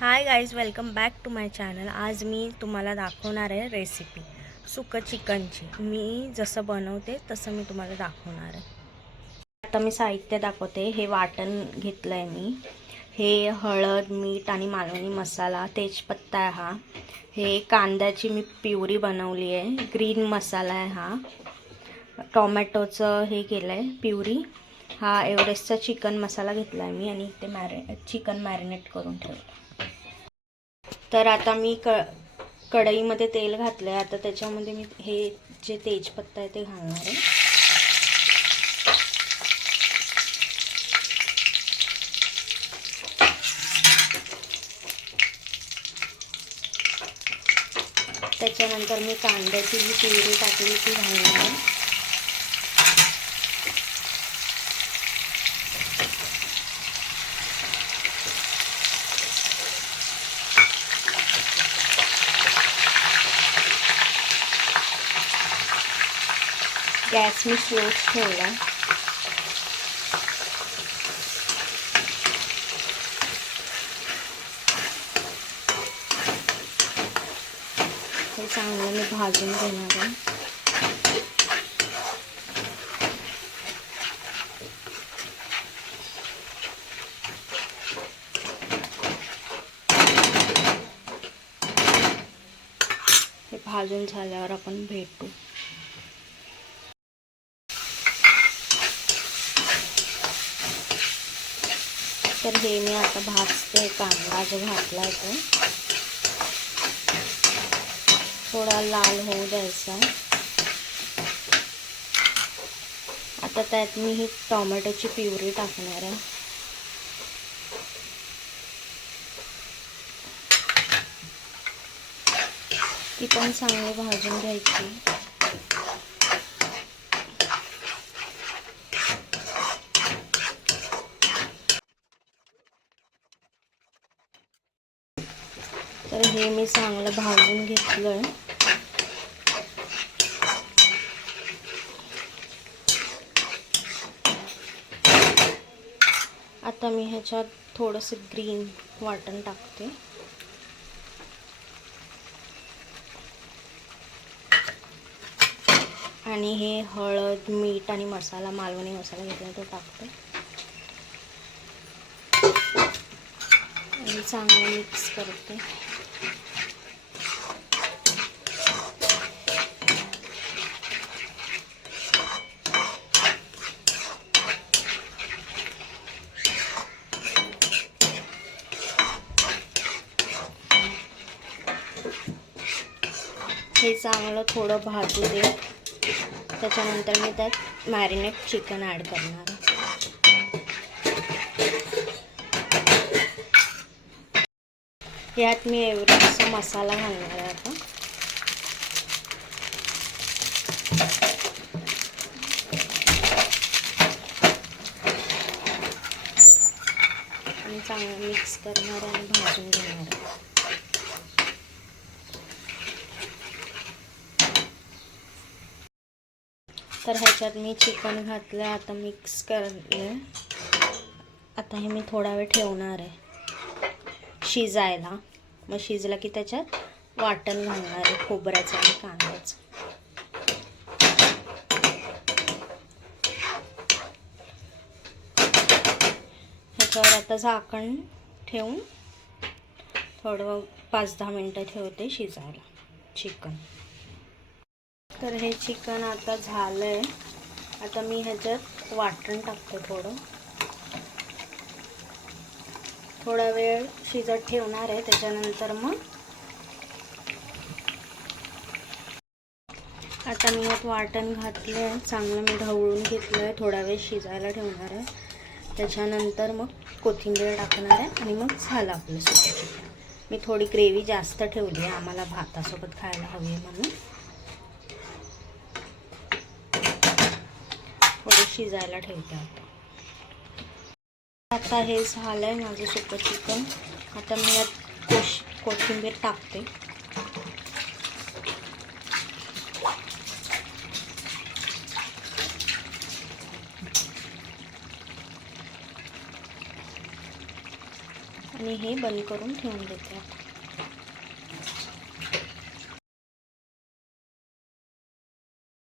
Hi guys welcome back to my channel आज मी तुम्हाला दाखवणार आहे रेसिपी सुकं चिकनची. मी जसं बनवते तसं मी तुम्हाला दाखवणार आहे. आता मी साहित्य दाखवते. हे वाटण घेतलं आहे मी. हे हळद मीठ आणि मालवणी मसाला तेजपत्ता आहे हा. हे कांद्याची मी प्युरी बनवली आहे. ग्रीन मसाला आहे हा. टॉमॅटोचं हे केलं आहे प्युरी. हा एवढेसचा चिकन मसाला घेतला आहे मी आणि ते मॅरि चिकन मॅरिनेट करून ठेवलं तर आता मी क कढईमध्ये तेल घातलं आहे आता त्याच्यामध्ये मी हे जे तेजपत्ता आहे ते घालणार आहे. त्याच्यानंतर मी कांद्याची जी पिवरी टाकली ती घालणार आहे. गॅस मी ठेवला हे चांगलं मी भाजून घेणार आहे हे भाजून झाल्यावर आपण भेटू तर हे मी आता भाजते कांदा जो घातला तो थोडा लाल होऊ द्यायचा. आता त्यात मी ही टोमॅटोची प्युरी टाकणार आहे. ती पण चांगली भाजून घ्यायची. तर हे मी चांगलं भाजून घेतलं आहे आता मी ह्याच्यात थोडंसं ग्रीन वाटण टाकते. आणि हे हळद मीठ आणि मसाला मालवणी मसाला घेतला तो टाकते. आणि चांगलं मिक्स करते. हे चांगलं थोडं भाजू दे. त्याच्यानंतर मी त्यात मॅरिनेट चिकन ॲड करणार. यात मी एवढा मसाला घालणार आहे आता. आणि चांगलं मिक्स करणार आणि भाजून घेणार. तर ह्याच्यात मी चिकन घातलं आता मिक्स करलं आता हे मी थोडा वेळ ठेवणार आहे. शिजायला. मग शिजलं की त्याच्यात वाटण घालणार आहे खोबऱ्याचं आणि कांद्याचं. ह्याच्यावर आता झाकण ठेवून थोडं पाच दहा मिनटं ठेवते शिजायला चिकन. तर हे चिकन आता झालं आहे आता मी ह्याच्यात वाटण टाकते थोडं. थोडा वेळ शिजत ठेवणार आहे त्याच्यानंतर मग आता मी यात वाटण घातलं आहे चांगलं मी ढवळून घेतलं आहे थोडा वेळ शिजायला ठेवणार आहे. त्याच्यानंतर मग कोथिंबीर टाकणार आहे आणि मग झालं आपलं सुटं चिकन. मी थोडी ग्रेव्ही जास्त ठेवली आहे आम्हाला भातासोबत खायला हवी आहे म्हणून. थोडे शिजायला ठेवते आता. आता हे झालं आहे माझं सुकं चिकन आता मी यात कोश कोथिंबीर टाकते. आणि हे बंद करून ठेवून देते आता.